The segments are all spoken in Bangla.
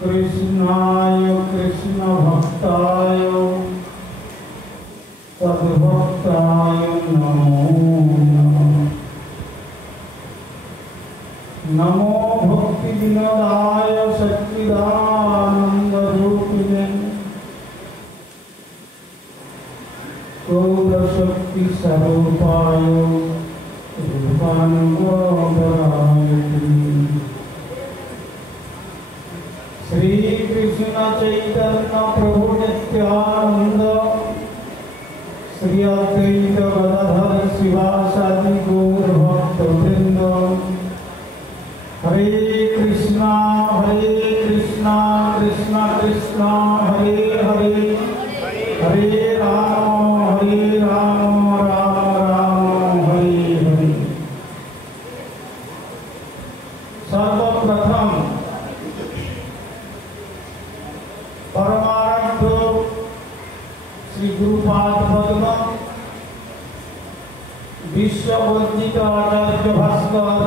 कृष्णाय कृष्ण भक्ताय तद्भक्ताय नमो नमः। नमो भक्ति विनोदाय सच्चिदानंद रूपिणे गौर शक्ति स्वरूपाय रूपानुगोदराय श्री कृष्ण चैतन्य प्रभु नित्यानंद श्री अद्वैत गदाधर शिवासादि गौर भक्त वृंद हरे कृष्णा कृष्णा कृष्णा हरे हरे हरे राम राम राम हरे हरे। सर्वप्रथम परमाराध्य श्री गुरुपाद पद्म विश्ववंदित आचार्य भास्कर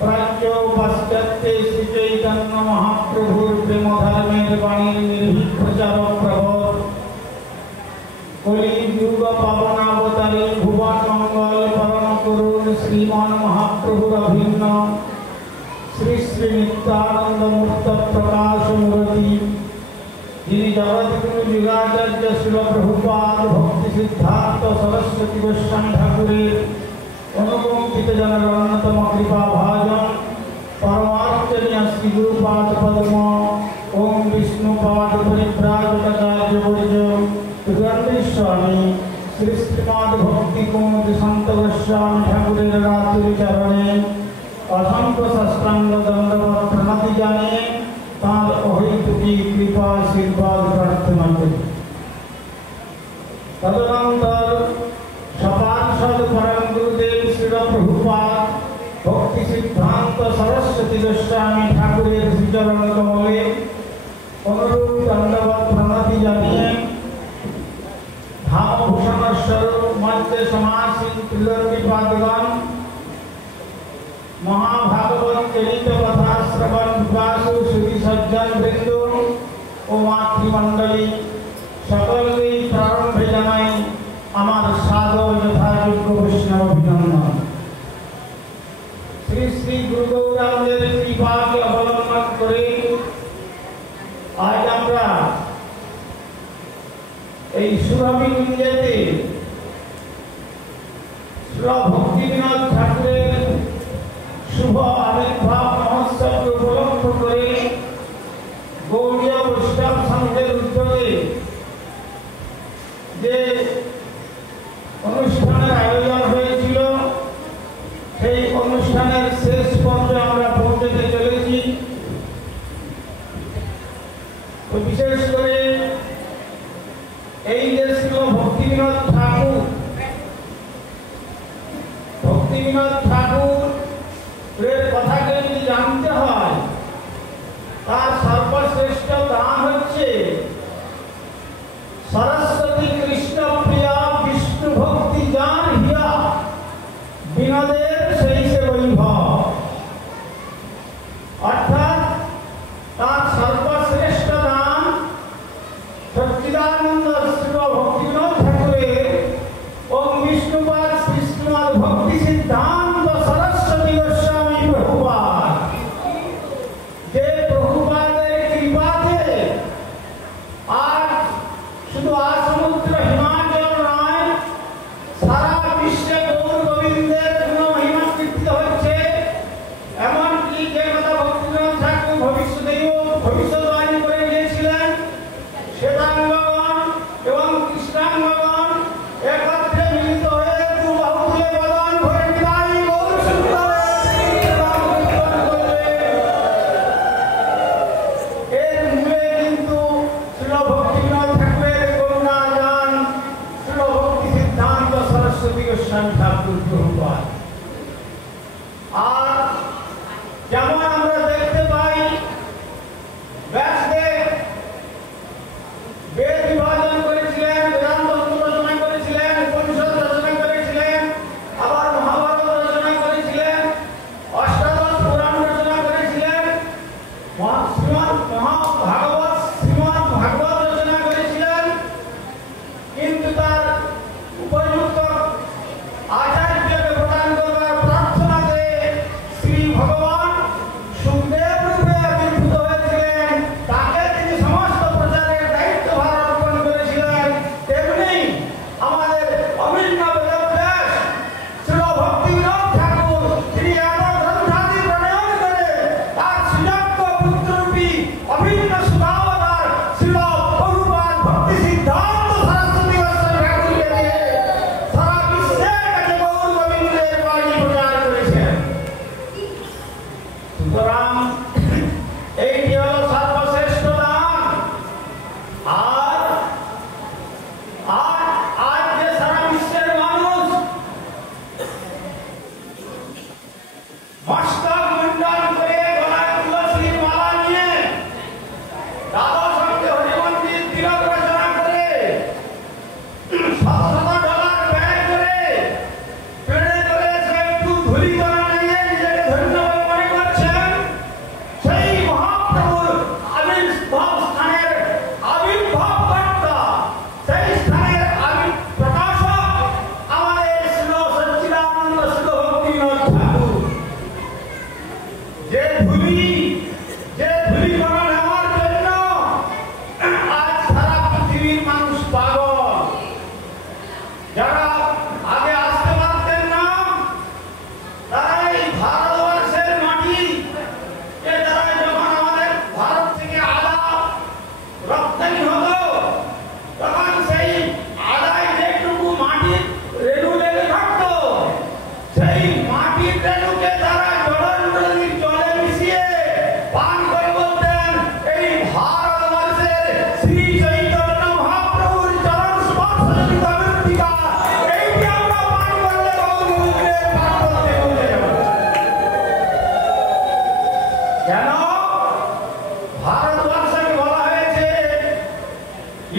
प्राच्य पाश्चात्य श्री चैतन्य महाप्रभुर प्रेम धर्मेर वाणी निर्भीक प्रचार प्रभर कलियुग पावनावतारी भुवन मंगल परम करुण श्रीमान महाप्रभुर अभिन्न श्री श्री नित्यानंद मुक्त प्रकाश मूर्ति जिनि जगद्गुरु युगाचार्य शिल प्रभुपाद भक्ति सिद्धार्थ सरस्वती गोस्वामी ठाकुरेर अनुकंपित जनर अन्यतम कृपा भाजन परमार्चनीय श्री गुरुपाद पद्म ओम विष्णुपाद परिव्राजकाचार्य वर्य गंधी स्वामी श्री श्रीमद भक्ति कौमुदी संत गोस्वामी ठाकुरेर रात्रि चरणे असंख्य साष्टांग दंडवत प्रणाति जानिए तार अहेतुकी कृपा आशीर्वाद प्रार्थना करी। तदनंतर सपार्षद परम गुरुदेव श्री प्रभुपाद भक्ति सिद्धांत सरस्वती गोस्वामी ठाकुरेर श्रीचरण कमले अनुरूप दंडवत प्रणाति जानिए भावभूषण स्वरूप मध्य समासीन त्रिलोकीपादगण महाभागवत चरित कथा श्रवण विवासु श्री सज्जन वृंद ओ मातृमंडली सकलके प्रारंभे जानाई आमार सादर यथायोग्य वैष्णव अभिनंदन। श्री श्री गुरु गौरांगेर कृपाके अवलम्बन करे आज आमरा এই সুরভিকুঞ্জেতে শ্রী ভক্তি বিনোদ ঠাকুরের শুভ আবির্ভাব মহোৎসবকে উপলক্ষ করে গৌড়ীয় বৈষ্ণব সংঘের উদ্যোগে যে অনুষ্ঠানের আয়োজন হয়েছিল সেই অনুষ্ঠানের শেষ পর্যায়ে আমরা পৌঁছতে চলেছি। তো বিশেষ করে এই যে শ্রী ভক্তি বিনোদ ঠাকুরের কথাকে যদি জানতে হয় তার সর্বশ্রেষ্ঠ দান হচ্ছে সরস্বতী কৃষ্ণ প্রিয়া বিষ্ণু ভক্তি জান হিয়া বিনোদের সেই সে বৈভব, অর্থাৎ তার সর্বশ্রেষ্ঠ দান সচ্চিদানন্দ শ্রী ভক্তি বিনোদ ঠাকুরের ওম বিষ্ণুপাদ শ্রী শ্রীমদ ভক্তি সিদ্ধান্ত সরস্বতী গোস্বামী প্রভুপাদ যে প্রভুপাদ সুতরাং এইটি হলো সর্বশ্রেষ্ঠ দান। আর আজ যে সারা বিশ্বের মানুষ মস্তক মুন্ডন করে গলায় তুলসীর মালা নিয়ে দাদা সঙ্গে হরিমন্দির তিলক রচনা করে $100 ব্যয় করে পেড়ে করে সে একটু ধুলি করা নিয়ে নিজেকে ধন্য বলে মনে করছেন। সেই মহাপ্রভুর আবির্ভাব স্থানের আবির্ভাব কর্তা, সেই স্থানের প্রকাশক আমাদের শ্রী সচ্চিদানন্দ শ্রী ভক্তিবিনোদ ঠাকুর। যে ধুলি করা নেওয়ার জন্য আজ সারা পৃথিবীর মানুষ পাগল। যারা আগে আসতে পারতেন না তারা এই ভারতবর্ষের মাটি তারা যখন আমাদের ভারত থেকে আদা রপ্তানি হতো তখন সেই আদায় যেটুকু মাটির রেণু লেগে থাকতো সেই মাটির রেণুকে তারা জলনদীর জলে মিশিয়ে পান করে বলতেন এই ভারতবর্ষের শ্রী চৈতন্য মহাপ্রভুর চরণ স্পর্শজনিত মৃত্তিকা, এইটি আমরা পান করলে গৌরবুদ্রের পান করতে ভুলে যাব। কেন? ভারতবর্ষকে বলা হয়েছে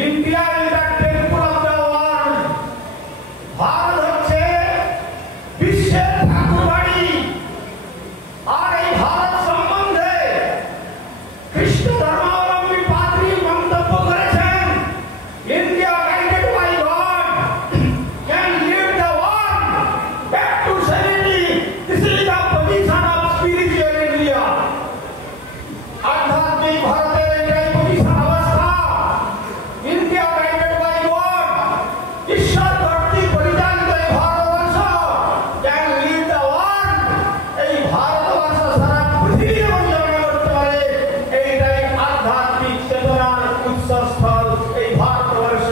India is the temple of the world. Bharat হচ্ছে বিশ্বের ঠাকুরবাড়ি। আর এই ভারত সম্বন্ধে খ্রিস্ট ধর্মাবলম্বী পাদ্রী মন্তব্য করেছেন, India guided by God can lead the world back to serenity. This is the position of spiritual India. আধ্যাত্মিক ভারতের এটাই পজিশন অবস্থা। ইন্ডিয়া গাইডেড বাই গড, ঈশ্বর কর্তৃক পরিচালিত এই Bharatvarsha can lead the world. এই ভারতবর্ষ সারা পৃথিবী পরিচালনা করতে পারে। এইটাই আধ্যাত্মিক চেতনার উৎসস্থল এই ভারতবর্ষ।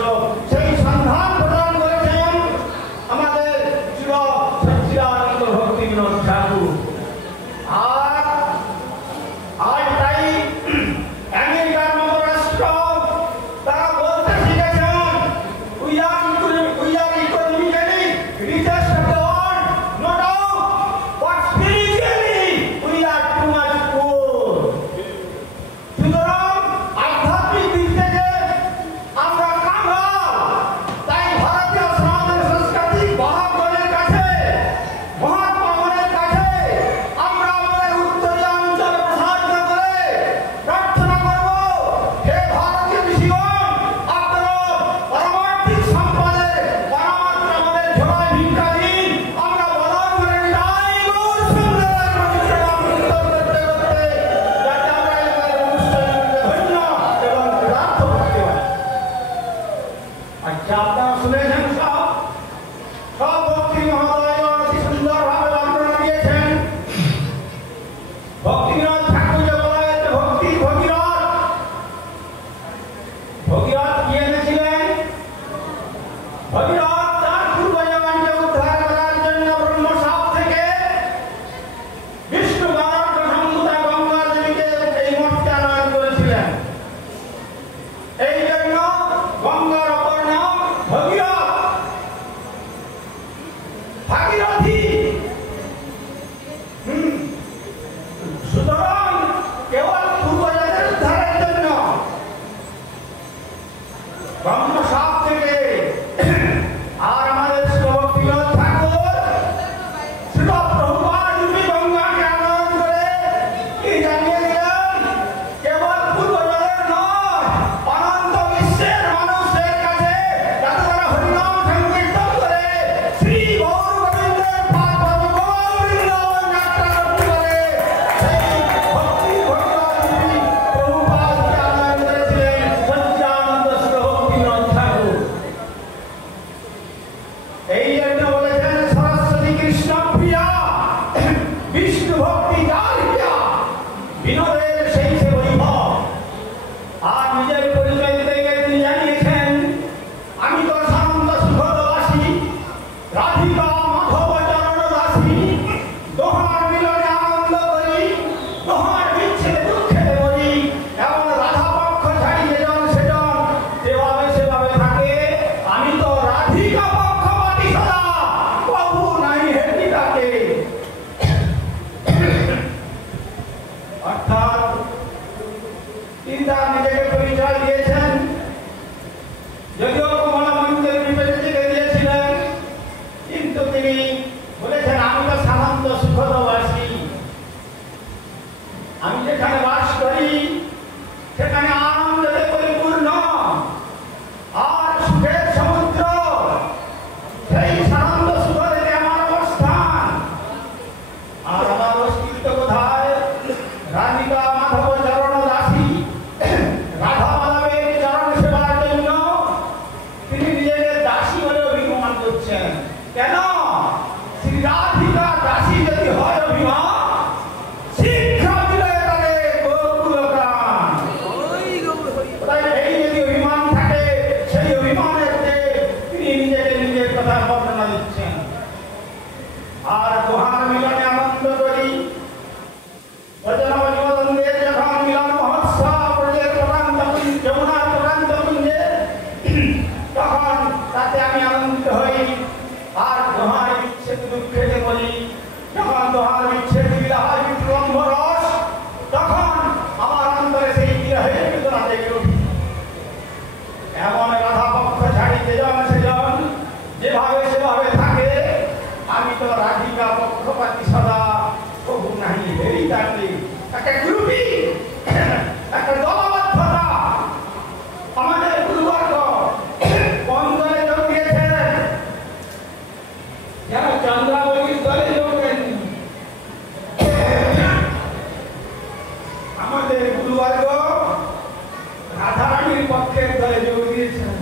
সেই সন্ধান প্রদান করেছেন আমাদের শ্রী সচ্চিদানন্দ ভক্তিবিনোদ ঠাকুর। আর তাই আমেরিকার মতো রাষ্ট্র তারা বলতে শিখেছেন we are economically richest of the world, no doubt, but spiritually we are too much poor. সুতরাং আধ্যাত্মিক দিক থেকে আমরা কাঙ্গাল। তাই ভারতীয় সনাতন সাংস্কৃতিক বাহকগণের কাছে, মহাত্মাগণের কাছে আমরা আমাদের উত্তরাঞ্চল প্রসারিত করে প্রার্থনা করব, হে ভারতীয় ঋষিগণ, আপনারা পরমার্থিক সম্পদের পরমাত্মা আমাদের সেবায় ভিক্ষা দিন। আমরা বদল করে নিতাই গৌর সুন্দরের পবিত্র নাম কীর্তন করতে করতে যাতে আমরা এবারের অনুষ্ঠানকে ধন্য এবং কৃতার্থ করতে পারি। আচ্ছা, আপনারা শুনেছেন সব ভক্তি মহোদয়গণ অতি সুন্দরভাবে বর্ণনা দিয়েছেন। ভক্তিবিনোদ ঠাকুরকে বলা হয়েছে ভক্তির ভগীরথ। ভগীরথ কি এনেছিলেন? ভগীরথ তার পূর্বজগণকে উদ্ধার করার জন্য ব্রহ্মসাপ থেকে বিষ্ণু বারক সম্ভূতা গঙ্গা দেবীকে এই মঠকে আনয়ন করেছিলেন। এই জন্য গঙ্গার অপর নাম ভগীরথ, ভাগীরথী। সুতরাং কেবল পূর্বজনের উদ্ধারের জন্য ব্রহ্মসাপ থেকে। আর আমাদের শ্রী ভক্তিবিনোদ ঠাকুর শ্রী প্রভুপাদ রূপী গঙ্গাকে আনয়ন করে কি জানিয়ে দিলেন? কেবল পূর্বজনের নয়, অনন্ত বিশ্বের মানুষের কাছে যাতে তারা হরিনাম সংকীর্তন করে শ্রী গৌর গোবিন্দের পাদ পদ্ম বৃন্দাবন যাত্রা করতে পারে, সেই মহার বিচ্ছেদে দুঃখেতে মরি, এমন রাধা পক্ষ ছাড়ি যেজন সেজন যেভাবে সেভাবে থাকে। আমি তো রাধিকা পক্ষপাতী সদা, প্রভু নাই হেটি তাকে। অর্থাৎ তিনি তার নিজেকে পরিচয় দিয়েছেন, যদিও কমলা মঞ্চের বিপরীতে দিয়েছিলেন, কিন্তু তিনি বলেছেন আমি তো সাধারণ সুখদবাসী, আমি যেখানে বাস করি সেখানে আনন্দে পরিপূর্ণ আর সুখের সমুদ্র, সেই সানন্দ সুখে আমার অবস্থান। আর আমার অস্তিত্ব কোথায়? রাধিকা মাধব চরণ দাসী, রাধা মাধবের চরণ সেবার জন্য তিনি নিজেদের দাসী বলে অভিমান করছেন। কেন? শ্রী রাধিকা দাসী যদি হয় অভিমান, শিক্ষা দিলে তাদের গোকুলগান। তাই এই যদি অভিমান থাকে, সেই অভিমানের তিনি নিজেকে নিজের কথা বর্ণনা দিচ্ছেন। আর গুহার মিলনে আনন্দ করি, বজনবজনদের যখন মিলন মহোৎসব ব্রজের প্রকান্ত যমুনার প্রকান্ত কুঞ্জে, তখন তাতে আমি আনন্দিত হই। আর গুহার বিচ্ছেদ দুঃখেতে বলি, যখন গুহার বিচ্ছেদ বিলা হয় বিপ্লম্ব রস, তখন আমার অন্তরে সেই বিরহের বেদনা জেগে ওঠে। এমন রাধা পক্ষ ছাড়ি যেজন সেজন যেভাবে সেভাবে থাকে, আমি তো রাধিকা পক্ষপাতী সদা, প্রভু নাই হেরি তাকে। একটা গ্রুপি, একটা দলবদ্ধতা। আমাদের গুরুবর্গ কোন দলে যোগ দিয়েছেন? যারা চন্দ্রাবলীর দলে যোগ দেননি। আমাদের গুরুবর্গ রাধারানীর পক্ষের দলে যোগ দিয়েছেন।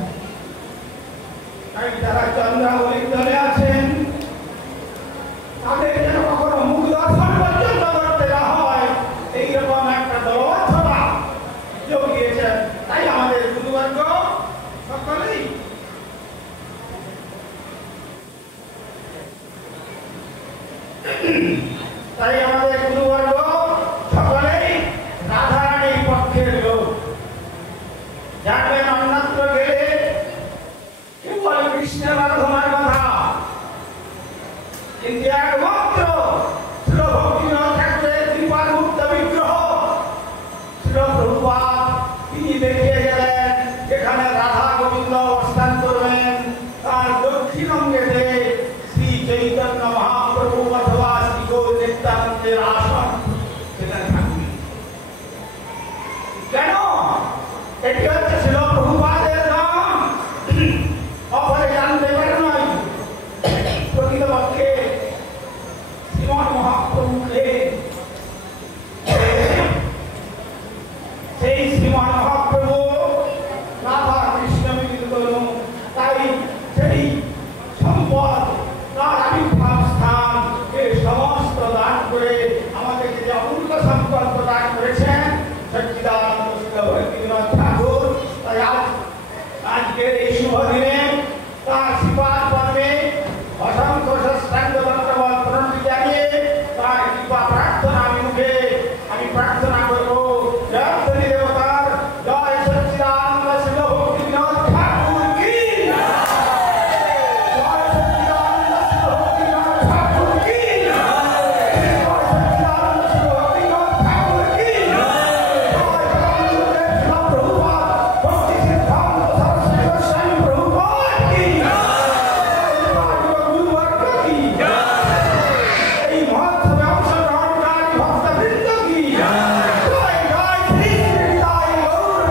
তাই যারা চন্দ্রাবলীর দলে আছেন তাদের যেন কখনো মুখ দর্শন পর্যন্ত করতে না হয়, এইরকম একটা দলবদ্ধতা যোগ দিয়েছেন। তাই আমাদের গুরুবর্গ সকলেই রাধারানীর পক্ষের লোক। জানবেন অন্যত্র গেলে কেবল কৃষ্ণের আরাধনার কথা, কিন্তু একমাত্র শ্রী ভক্তিনাথ ঠাকুরের কৃপার মুক্ত বিগ্রহ শ্রী প্রভুপাদ তিনি দেখিয়ে গেলেন যেখানে রাধা গোবিন্দ অবস্থান করবেন, তার দক্ষিণ অঙ্গেতে শ্রী চৈতন্য মহাপ্রভু অথবা শ্রী গৌর নিত্যানন্দের আসন সেখানে থাকবে। কেন? এটি হচ্ছে শ্রী প্রভুপাদের নাম, অপরে জানতে পারে নয়। প্রকৃতপক্ষে শ্রীমৎ মহাপ্রভুকে সেই শ্রীমৎ মহাপ্রভু রাধা কৃষ্ণ মিলিত করুন। তাই সেই সম্পদ তার আবির্ভাব স্থান এর সমস্ত দান করে আমাদেরকে যে অমূল্য সম্পদ প্রদান করেছেন সচ্চিদানন্দ ভক্তিবিনোদ ঠাকুর। তাই আজকের এই শুভ দিনে তার শ্রীপাদ পদ্মে অসংখ্য সাষ্টাঙ্গ দণ্ডবত প্রণতি জানিয়ে তার কৃপা প্রার্থনা মুখে আমি প্রার্থনা করব। জয় হরি দেবতার জয়, সচ্চিদানন্দ শিব ভক্তিবিনোদ ঠাকুর কি জয়, সচ্চিদানন্দ শিব ভক্তিবিনোদ ঠাকুর কি জয়, সচ্চিদানন্দ শিব ভক্তিবিনোদ ঠাকুর কি জয়, প্রভুপাদ ভক্তি সিদ্ধান্ত সরস্বতী গোস্বামী প্রভুপাদ কি এই মহোৎসবে অংশগ্রহণকারী ভক্তবৃন্দ কি জয় জয় শ্রী শ্রী গৌর